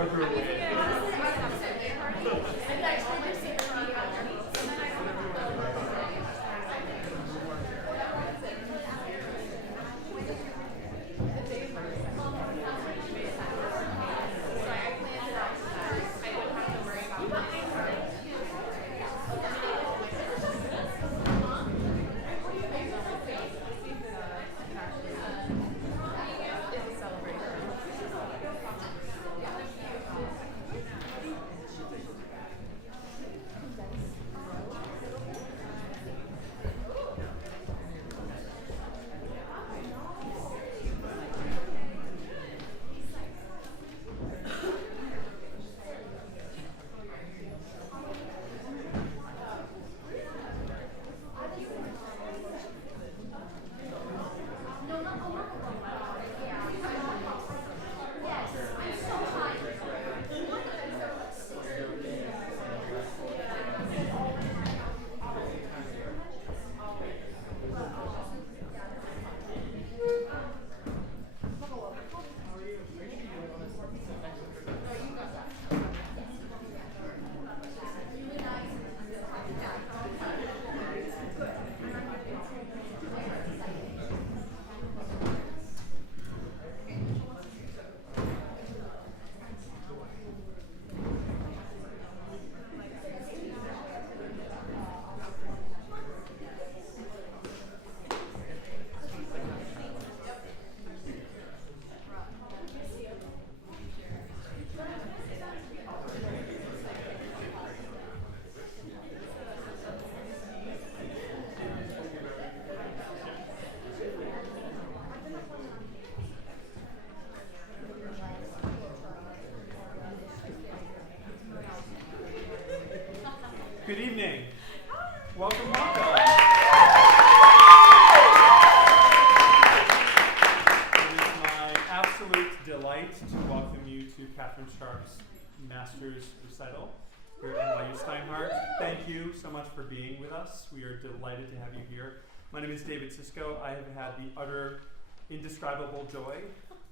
farther away. Good evening. Welcome. It is my absolute delight to welcome you to Katherine Sharp's Master's Recital here at NYU Steinhardt. Thank you so much for being with us. We are delighted to have you here. My name is David Sisko. I have had the utter indescribable joy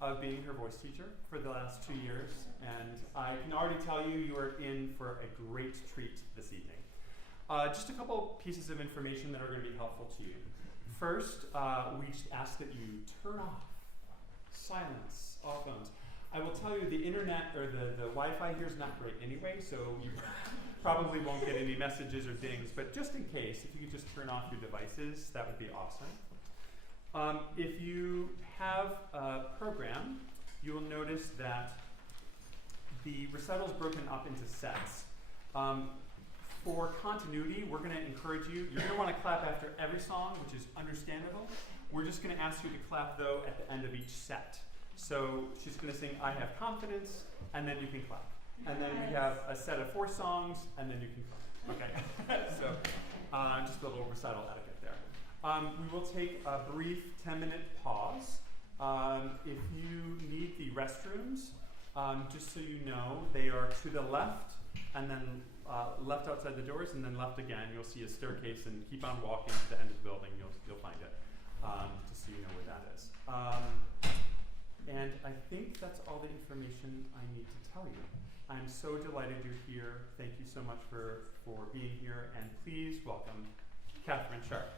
of being her voice teacher for the last 2 years, and I can already tell you you are in for a great treat this evening. Just a couple pieces of information that are going to be helpful to you. First, we just ask that you turn off, silence all phones. I will tell you the internet or the Wi-Fi here is not great anyway, so you probably won't get any messages or dings, but just in case, if you could just turn off your devices, that would be awesome. If you have a program, you will notice that the recital is broken up into sets. For continuity, we're going to encourage you. You're going to want to clap after every song, which is understandable. We're just going to ask you to clap, though, at the end of each set. So she's going to sing I Have Confidence, and then you can clap. And then we have a set of 4 songs, and then you can clap. Okay? So just a little recital etiquette there. We will take a brief 10-minute pause. If you need the restrooms, just so you know, they are to the left, and then left outside the doors, and then left again. You'll see a staircase, and keep on walking to the end of the building. You'll find it, just so you know where that is. And I think that's all the information I need to tell you. I'm so delighted you're here. Thank you so much for being here, and please welcome Katherine Sharp.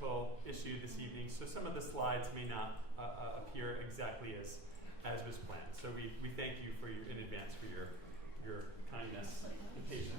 technical issue this evening, so some of the slides may not appear exactly as was planned. So we thank you in advance for your kindness and patience.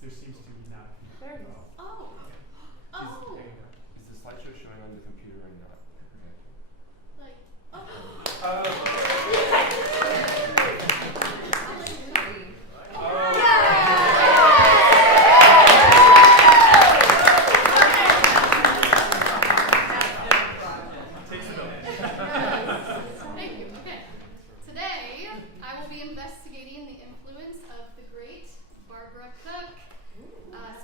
There seems to be not. There you go. Oh. Okay. Oh. Is the slideshow showing on the computer or not? Okay. Like, oh. Thank you. Okay. Today, I will be investigating the influence of the great Barbara Cook.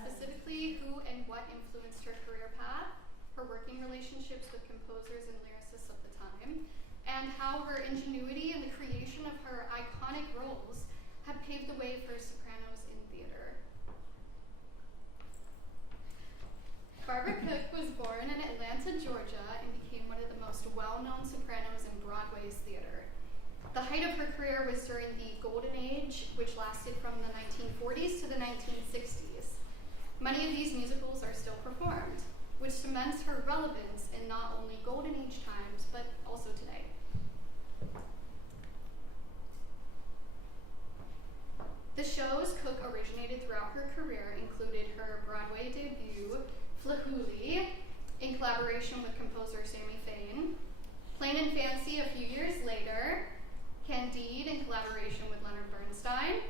Specifically, who and what influenced her career path, her working relationships with composers and lyricists of the time, and how her ingenuity in the creation of her iconic roles have paved the way for sopranos in theater. Barbara Cook was born in Atlanta, Georgia, and became one of the most well-known sopranos in Broadway's theater. The height of her career was during the Golden Age, which lasted from the 1940s to the 1960s. Many of these musicals are still performed, which cements her relevance in not only Golden Age times, but also today. The shows Cook originated throughout her career included her Broadway debut, Flahooley, in collaboration with composer Sammy Fain, Plain and Fancy a few years later, Candide in collaboration with Leonard Bernstein,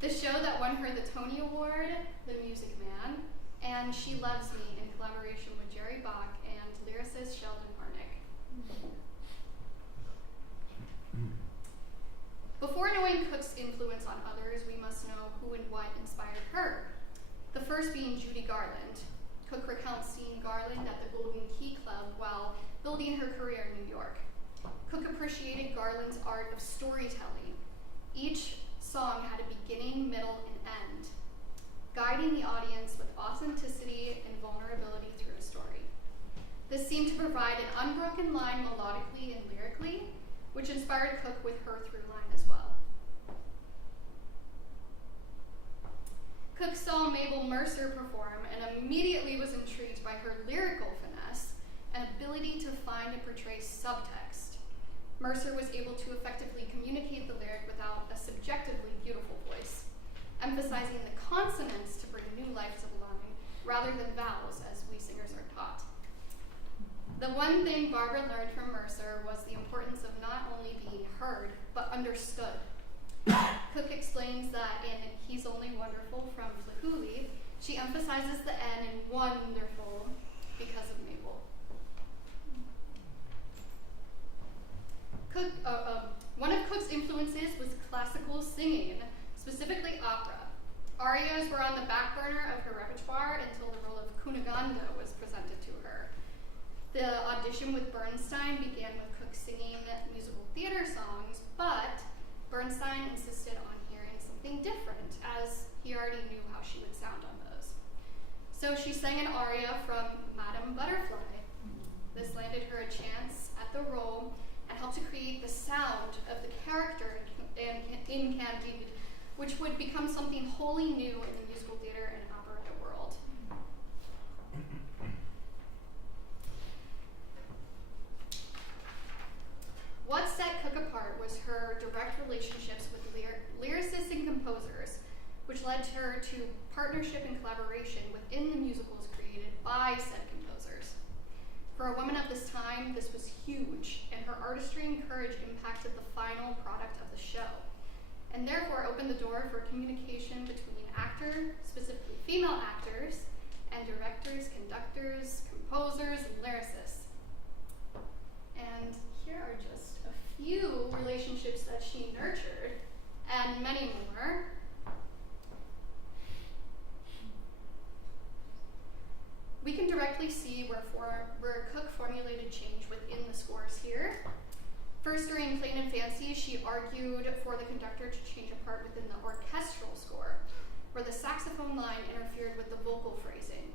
the show that won her the Tony Award, The Music Man, and She Loves Me in collaboration with Jerry Bock and lyricist Sheldon Harnick. Before knowing Cook's influence on others, we must know who and what inspired her. The first being Judy Garland. Cook recounts seeing Garland at the Golden Key Club while building her career in New York. Cook appreciated Garland's art of storytelling. Each song had a beginning, middle, and end, guiding the audience with authenticity and vulnerability through a story. This seemed to provide an unbroken line melodically and lyrically, which inspired Cook with her through line as well. Cook saw Mabel Mercer perform and immediately was intrigued by her lyrical finesse and ability to find and portray subtext. Mercer was able to effectively communicate the lyric without a subjectively beautiful voice, emphasizing the consonants to bring new life to the line, rather than vowels as we singers are taught. The one thing Barbara learned from Mercer was the importance of not only being heard, but understood. Cook explains that in He's Only Wonderful from Flahooley, she emphasizes the N in wonderful because of Mabel. Cook The audition with Bernstein began with Cook singing musical theater songs, but Bernstein insisted on hearing something different, as he already knew how she would sound on those. So she sang an aria from Madame Butterfly. This landed her a chance at the role and helped to create the sound of the character in Candide, which would become something wholly new in the musical theater and operetta world. What set Cook apart was her direct relationships with lyricists and composers, which led her to partnership and collaboration within the musicals created by said composers. For a woman of this time, this was huge, and her artistry and courage impacted the final product of the show, and therefore opened the door for communication between specifically female actors, and directors, conductors, composers, and lyricists. And here are just a few relationships that she nurtured, and many more. We can directly see where Cook formulated change within the scores here. First, during Plain and Fancy, she argued for the conductor to change a part within the orchestral score, where the saxophone line interfered with the vocal phrasing.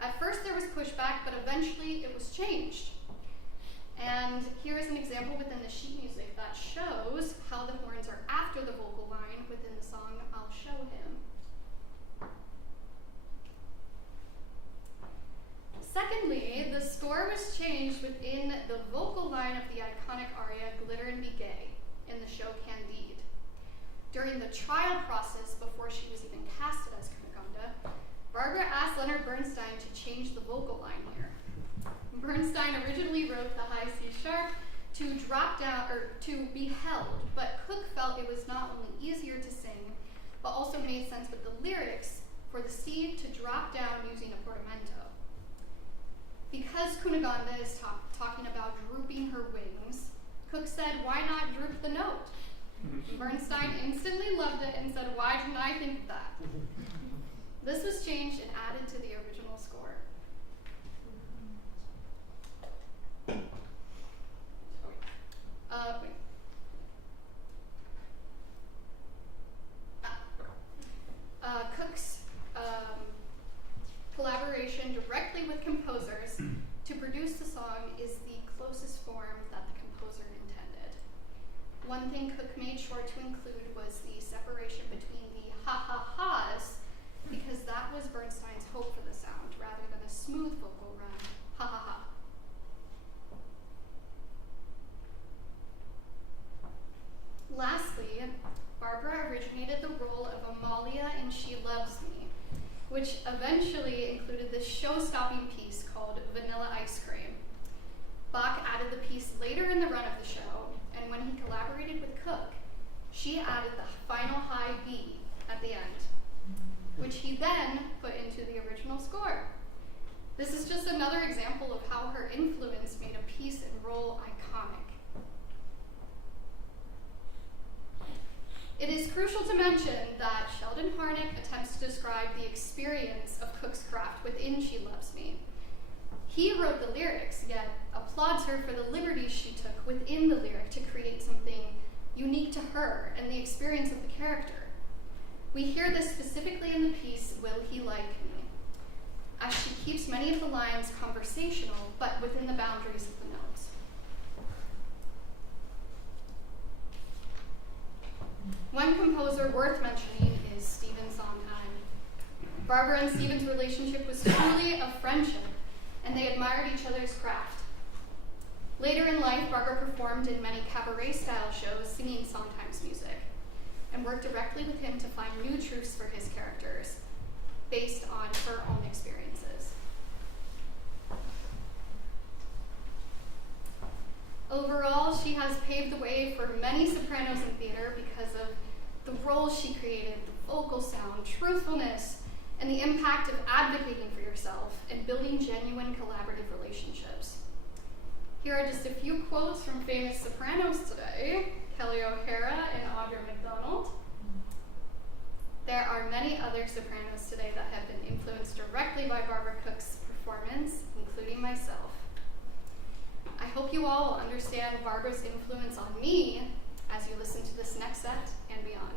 At first there was pushback, but eventually it was changed. And here is an example within the sheet music that shows how the horns are after the vocal line within the song I'll Show Him. Secondly, the score was changed within the vocal line of the iconic aria Glitter and Be Gay in the show Candide. During the trial process, before she was even casted as Cunegonde, Barbara asked Leonard Bernstein to change the vocal line here. Bernstein originally wrote the high C sharp to drop down or to be held, but Cook felt it was not only easier to sing, but also made sense with the lyrics for the C to drop down using a portamento. Because Cunegonde is talking about drooping her wings, Cook said, why not droop the note? Bernstein instantly loved it and said, why didn't I think of that? This was changed and added to the original score. Cook's collaboration directly with composers to produce the song is the closest form that the composer intended. One thing Cook made sure to include was the separation between the ha-ha-has, because that was Bernstein's hope for the sound, rather than a smooth vocal run, ha-ha-ha. Lastly, Barbara originated the role of Amalia in She Loves Me, which eventually included this show-stopping piece called Vanilla Ice Cream. Bock added the piece later in the run of the show, and when he collaborated with Cook, she added the final high B at the end, which he then put into the original score. This is just another example of how her influence made a piece and role iconic. It is crucial to mention that Sheldon Harnick attempts to describe the experience of Cook's craft within She Loves Me. He wrote the lyrics, yet applauds her for the liberties she took within the lyric to create something unique to her and the experience of the character. We hear this specifically in the piece, Will He Like Me, as she keeps many of the lines conversational, but within the boundaries of the notes. One composer worth mentioning is Stephen Sondheim. Barbara and Stephen's relationship was truly a friendship, and they admired each other's craft. Later in life, Barbara performed in many cabaret-style shows singing Sondheim's music, and worked directly with him to find new truths for his characters, based on her own experiences. Overall, she has paved the way for many sopranos in theater because of the roles she created, the vocal sound, truthfulness, and the impact of advocating for yourself and building genuine collaborative relationships. Here are just a few quotes from famous sopranos today, Kelly O'Hara and Audra McDonald. There are many other sopranos today that have been influenced directly by Barbara Cook's performance, including myself. hope you all will understand Barbara's influence on me as you listen to this next set and beyond.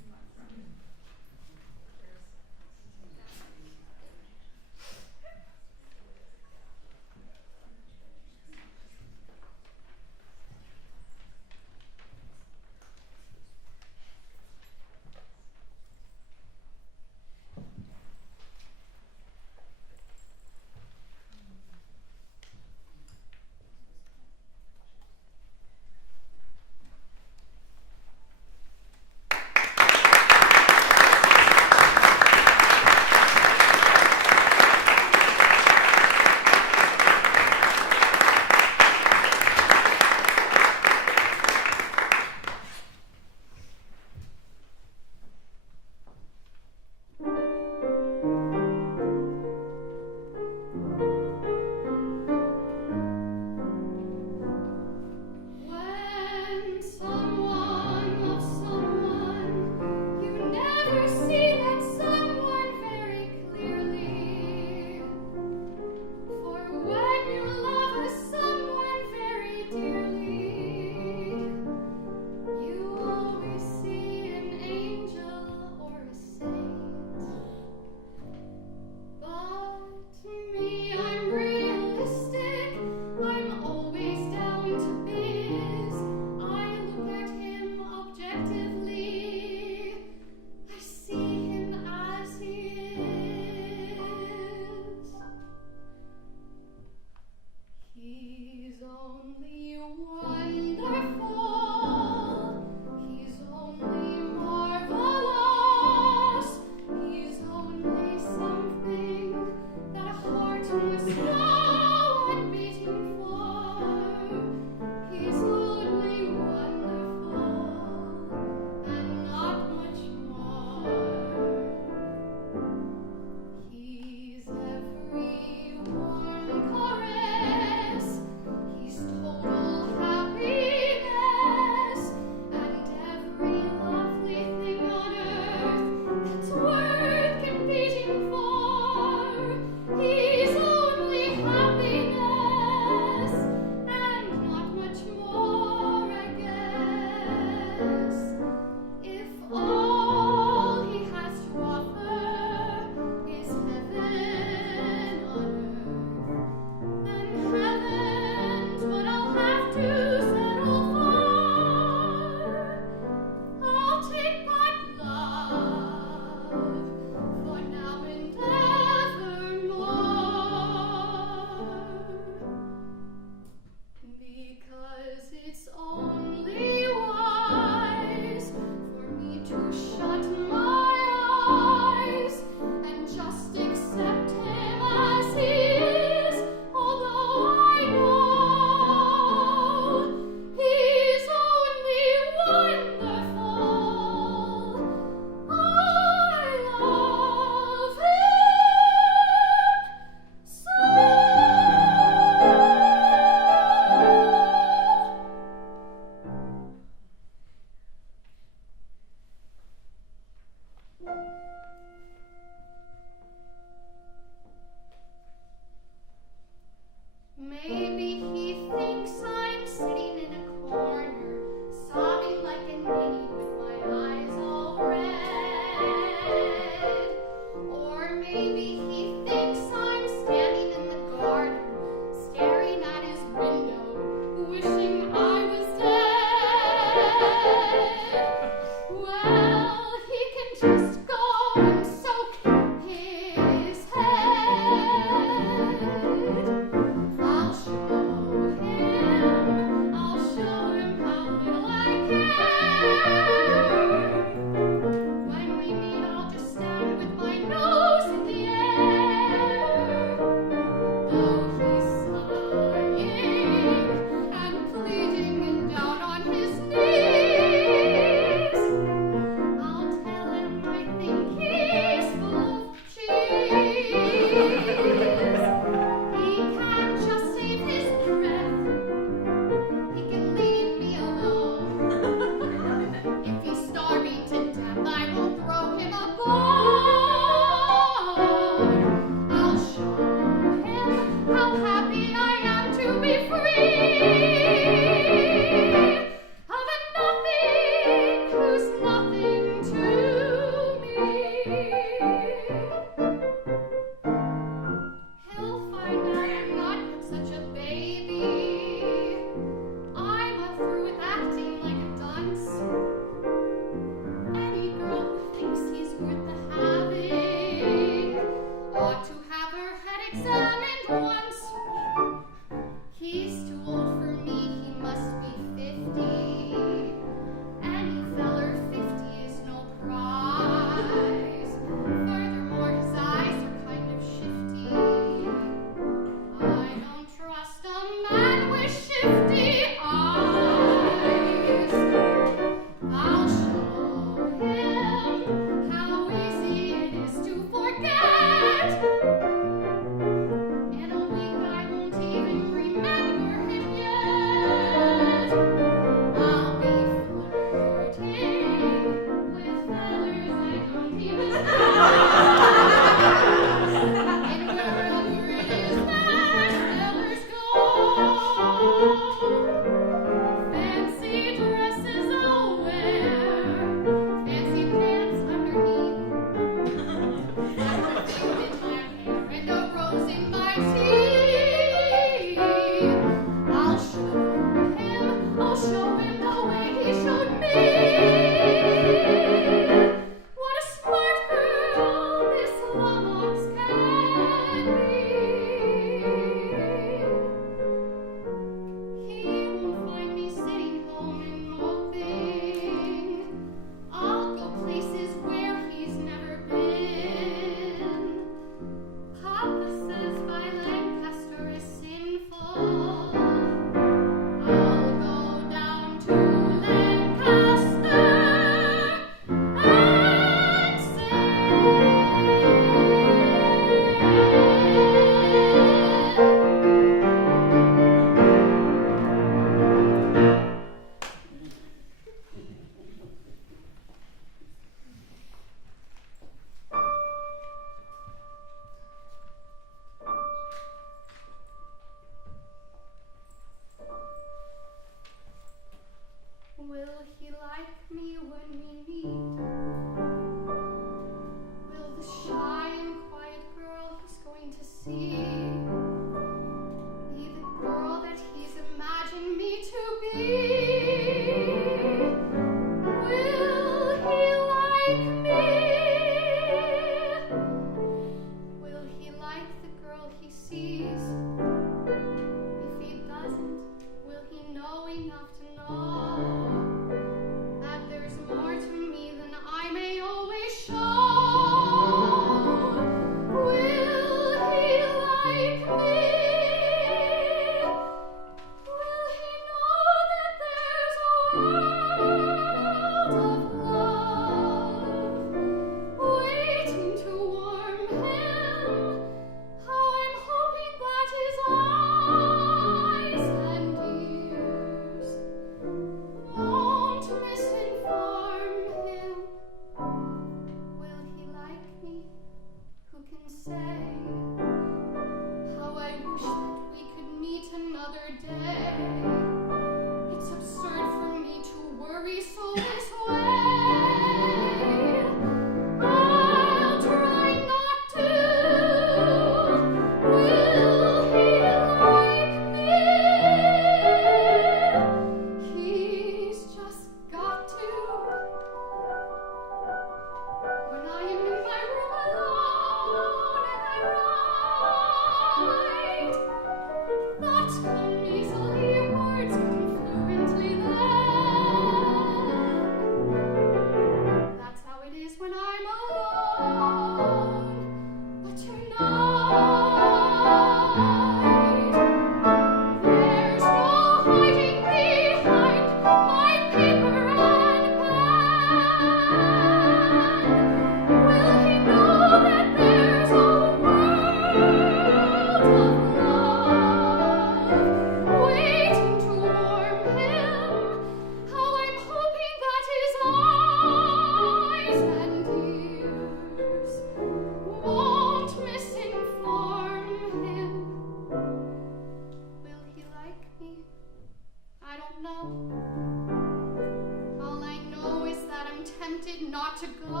got to go.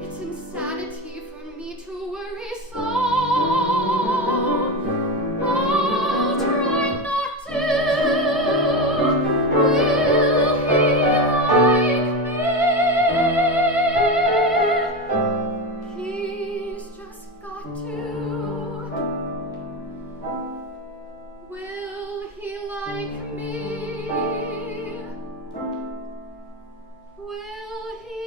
It's insanity for me to worry so. I'll try not to. Will he like me? He's just got to. Will he like me? Will he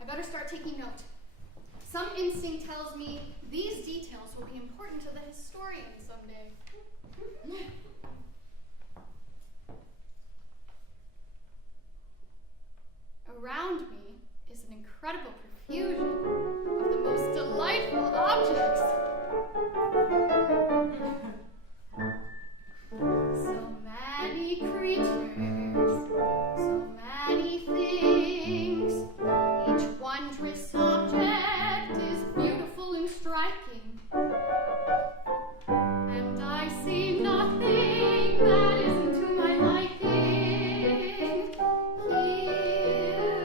I better start taking note. Some instinct tells me these details will be important to the historian someday. Around me is an incredible profusion of the most delightful objects. So many creatures, so many things. Each wondrous object is beautiful and striking. And I see nothing that isn't to my liking. Here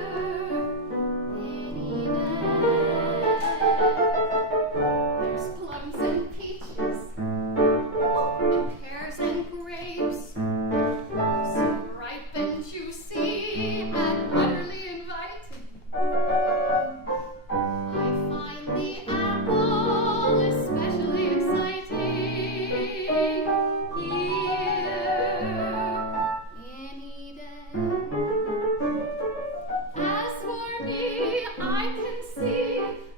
in Eden, there's plums and peaches, and pears and grapes, so ripe and juicy and utterly inviting. I find the apple especially exciting here in Eden. As for me, I can see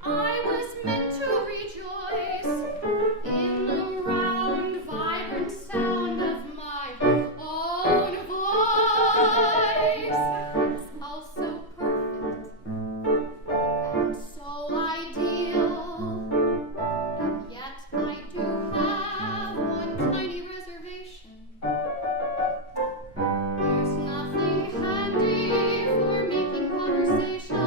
I was meant to rejoice in the round, vibrant sound of my own voice. It's all so perfect and so ideal, and yet I do have one tiny reservation. There's nothing handy for making conversation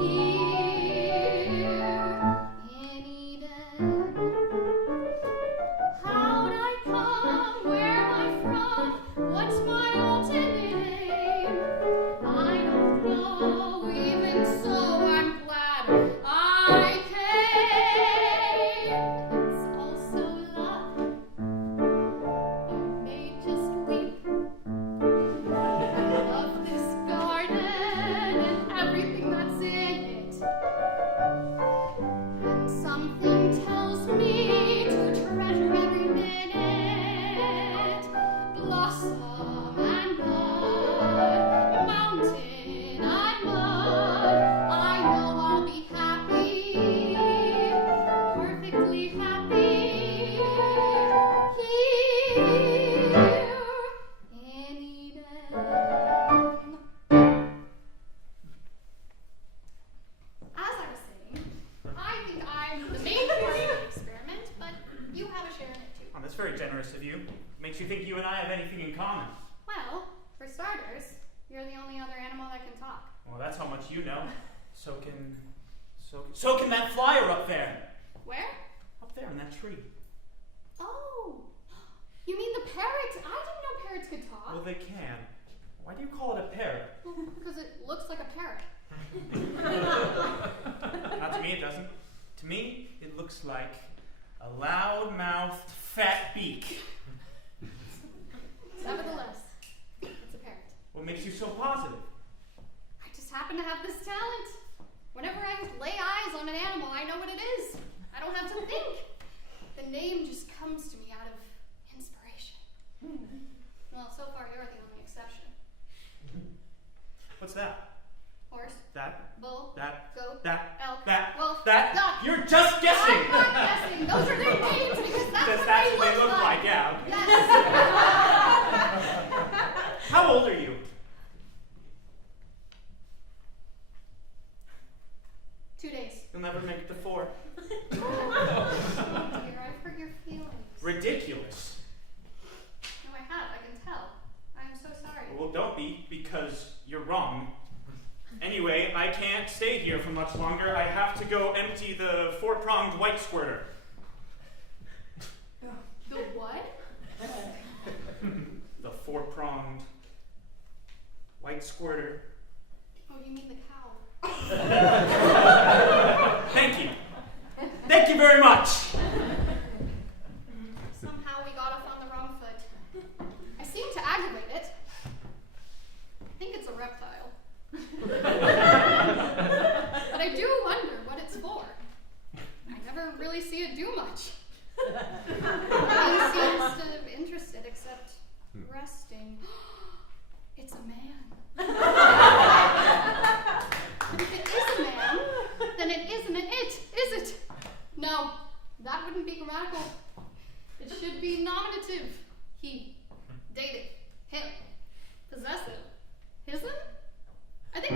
here in Eden. How'd I come? Where am I from? What's my ultimate aim? I don't know, even so I'm glad I came. It's all so lovely, I may just weep. I love this garden and everything that's in it. And something tells me to treasure every minute. Blossom and bud, mountain and mud. I know I'll be happy, perfectly happy here in Eden. As I was saying, I think I'm the main part of the experiment, but you have a share in it too. Oh, that's very generous of you. Makes you think you and I have anything in common. Well, for starters, you're the only other animal that can talk. Well, that's how much you know. So can that flyer up there. Where? Up there in that tree. Oh, you mean the parrot? I didn't know parrots could talk. Well, they can. Why do you call it a parrot? Because it looks like a parrot. Not to me, it doesn't. To me, it looks like a loud-mouthed, fat beak. Nevertheless, it's a parrot. What makes you so positive? I just happen to have this talent. Whenever I lay eyes on an animal, I know what it is. I don't have to think. The name just comes to me out of inspiration. Well, so far you're the only exception. What's that? Horse, That? bull, That? goat, That? elk, That? wolf, That? duck. You're just guessing! I'm not guessing. Those are their names because that's what That's they what they look like, yeah. Okay. Yes. How old are you? 2 days. You'll never make it to 4. Oh dear, I've hurt your feelings. Ridiculous. No, I have. I can tell. I am so sorry. Well, don't be, because you're wrong. Anyway, I can't stay here for much longer. I have to go empty the 4-pronged white squirter. The what? The 4-pronged white squirter. Oh, you mean the cow? Thank you. Thank you very much. Somehow we got off on the wrong foot. I seem to aggravate it. I think it's a reptile. But I do wonder what it's for. I never really see it do much. Nothing seems to interested except resting. It's a man.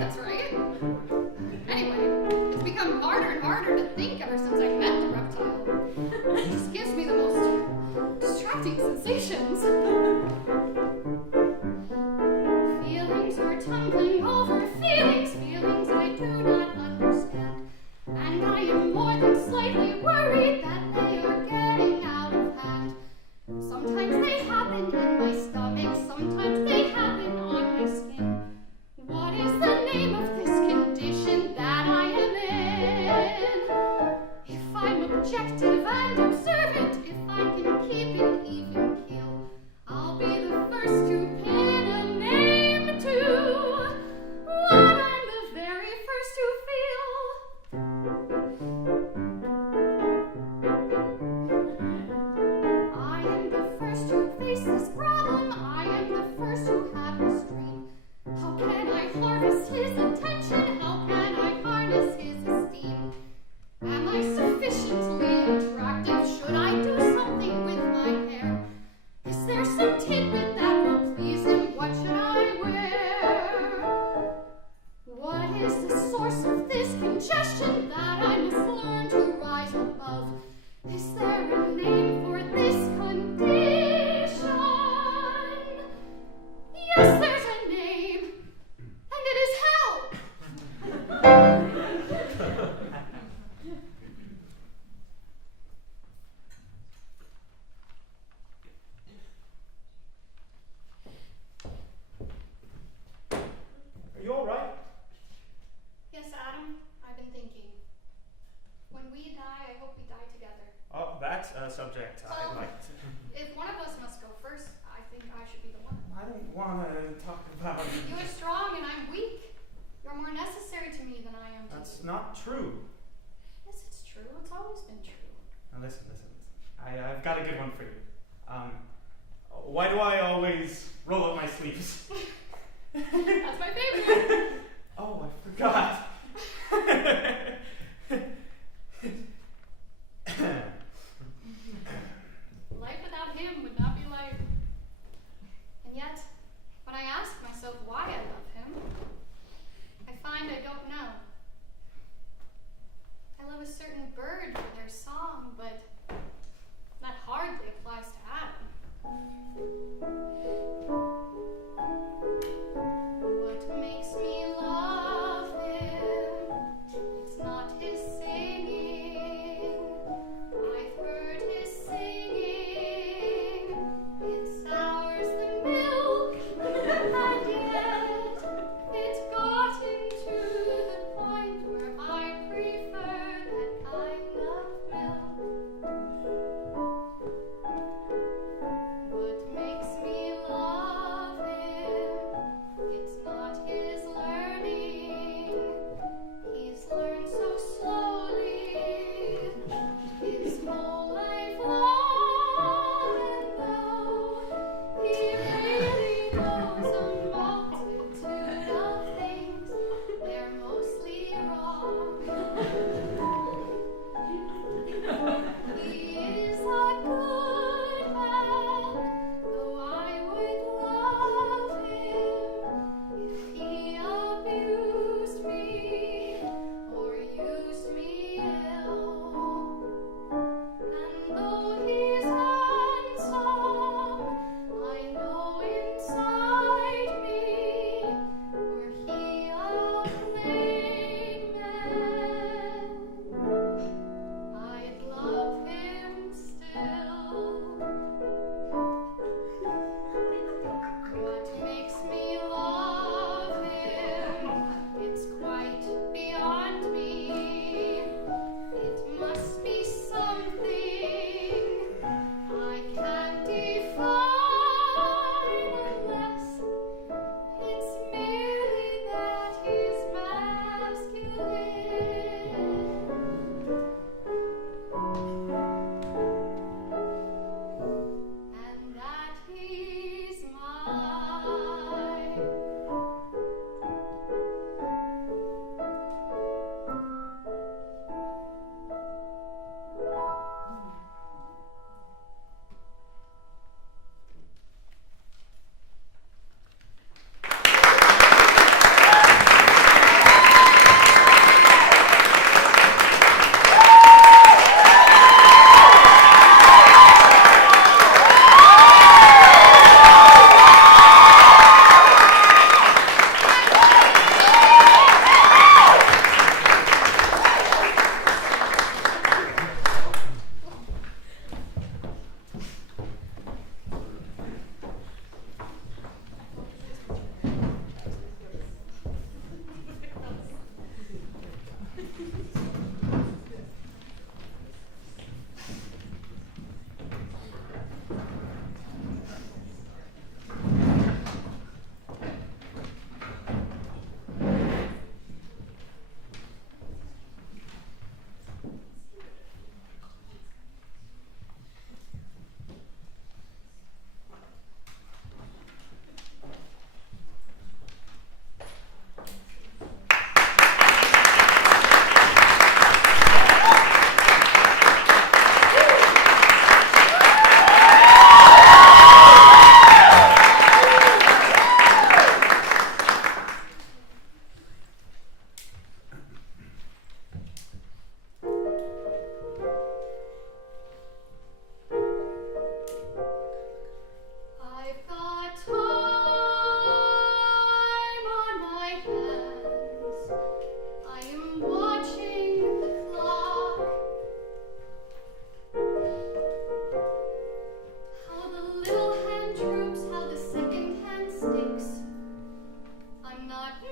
that's right. Anyway, it's become harder and harder to think ever since I met the reptile. It just gives me the most distracting sensations. Feelings are tumbling over feelings I do not understand. And I am more than slightly worried that they are getting out of hand. Sometimes they happen in my stomach, sometimes they happen on my skin. What is the name of this condition that I am in? If I'm objective and observant, if I can keep an even keel, I'll be the first to pin a name to what I'm the very first to feel. I am the first to face this problem. I am the first to have this dream. How can I harvest his attention? How can I harness his esteem? Am I sufficiently attractive? Should I do something with my hair? Is there some tidbit that will please him? What should I wear? What is the source of this congestion that I must learn to rise above? Is there a name for this condition? Yes, there's a name, and it is hell. Are you all right? Yes, Adam, I've been thinking. When we die, I hope we die together. Oh, that's a subject I Well, like to. If one of us must go first, I think I should be the one. I don't want to talk about You are strong and I'm weak. You're more necessary to me than I am to That's you. not true. Yes, it's true. It's always been true. Now listen. I've got a good one for you. Why do I always roll up my sleeves? That's my favorite. Oh, I forgot. Life without him would not be life. And yet, when I ask myself why I love him, I find I don't know. I love a certain bird for their song, but that hardly applies to Adam.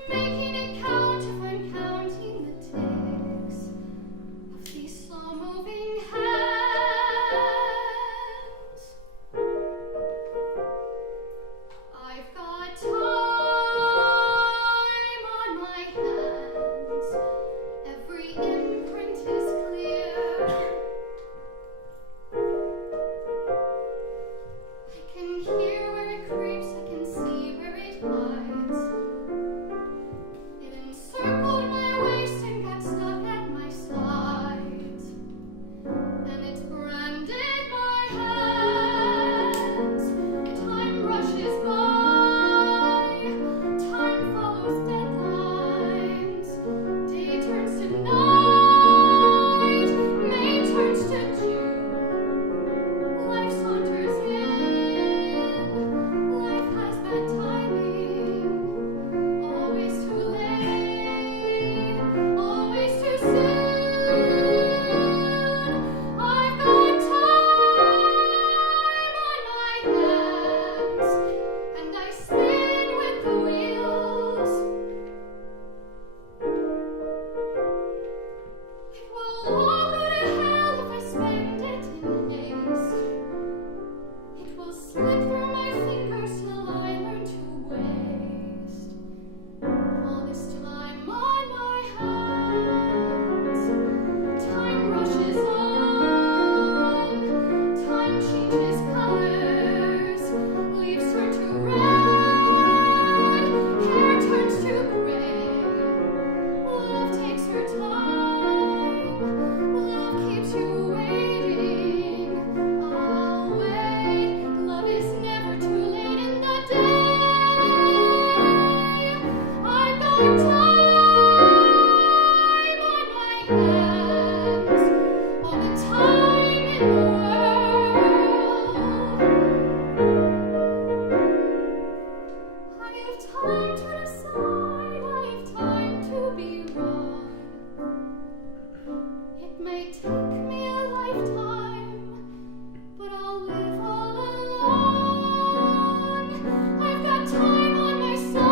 making it count if I'm counting the ticks of these slow-moving hands. I've got time on my hands. Every imprint is clear. I can hear where it creeps, I can see where it hides. It encircled my waist and got stuck at my sides. And it's branded my hands. Time rushes by. Time follows deadlines. Day turns to night. May turns to June. Life saunters in. Life has bad timing. Always too late. Always too soon. I've got time on my hands, and I spin with the wheels. It will all go to hell if I spend it in haste. It will slip through my fingers till I learn to waste all this time on my hands. Time rushes on. Time changes colors. Leaves turn to red. Hair turns to gray. Love takes her time. Love keeps you waiting. I'll wait. Love is never too late in the day. I've got time on my hands. All the time in the world. I have time to decide. I have time to be wrong. It may take me a lifetime, but I'll live all along. I've got time on my side.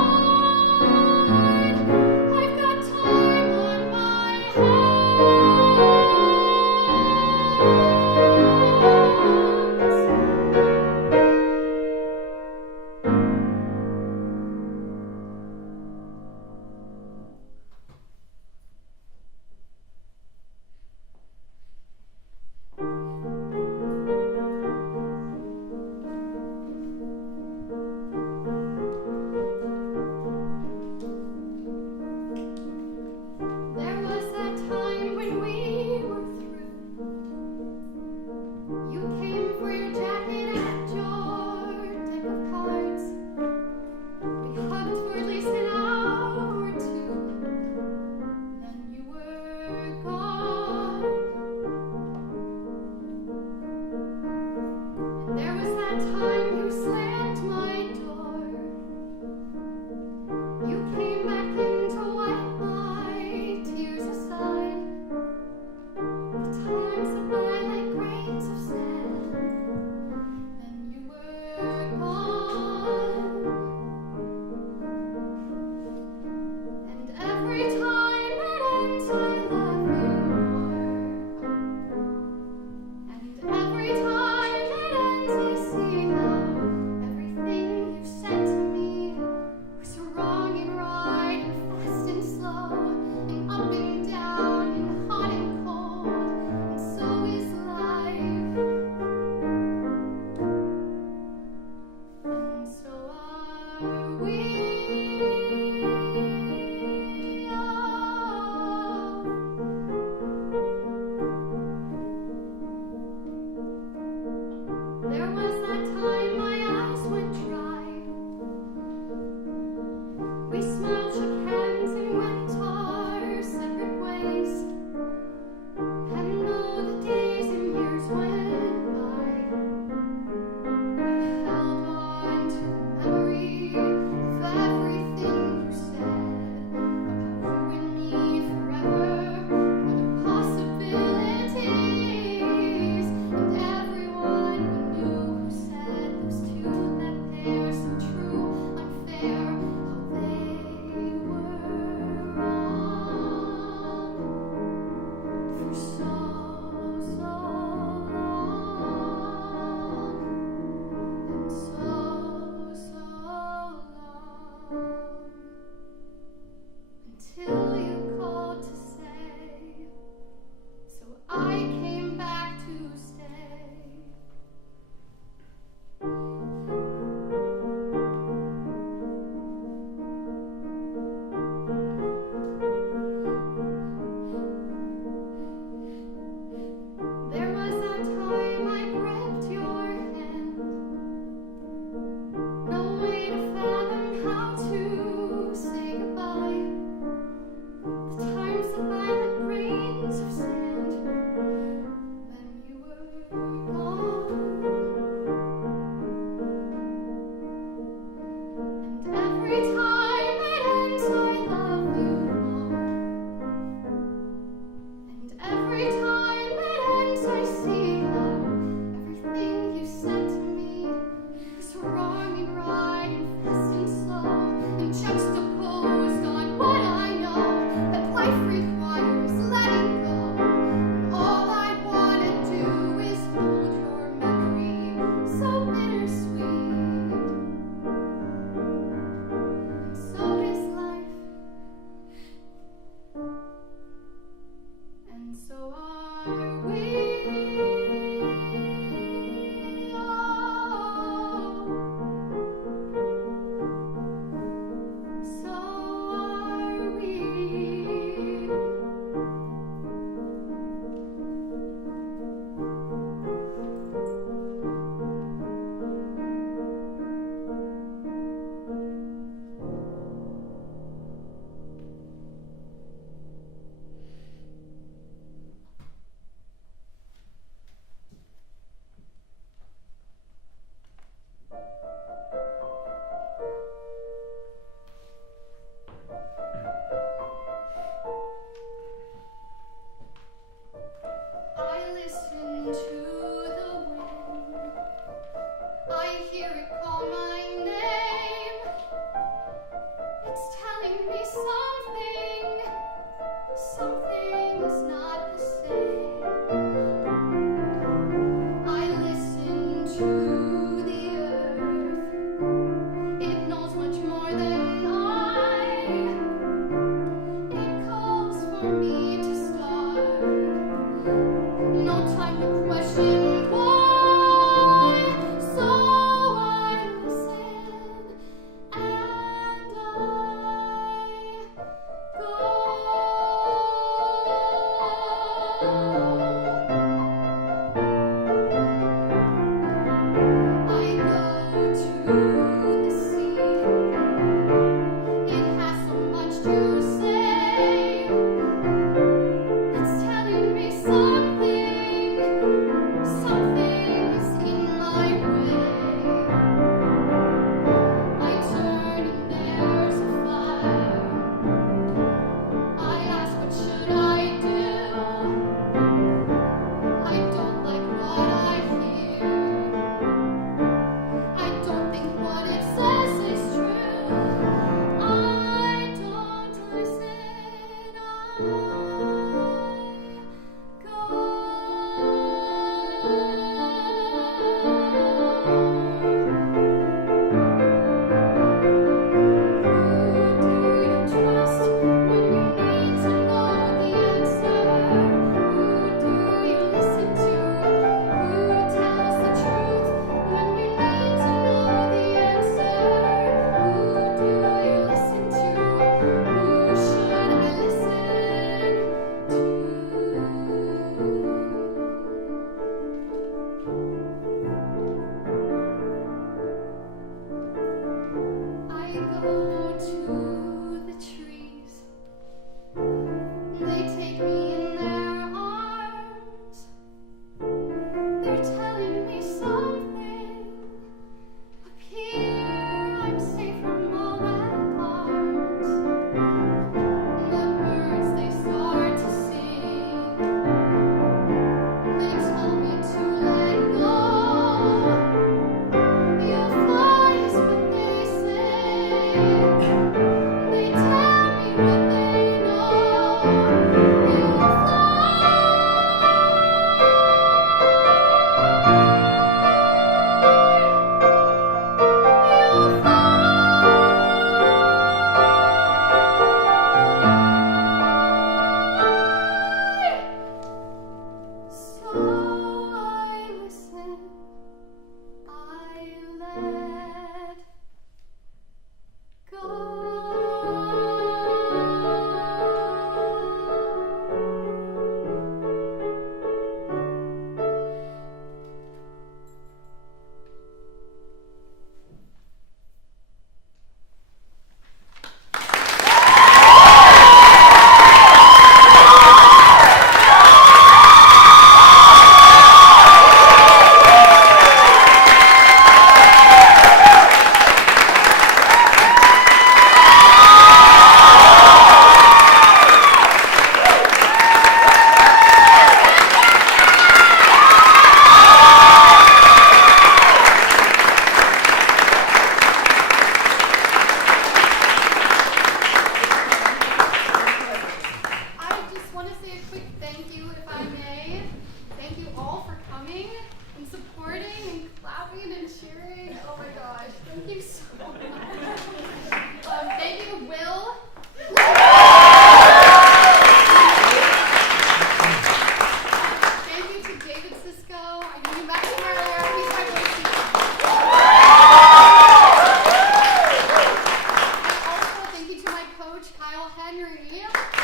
Henry.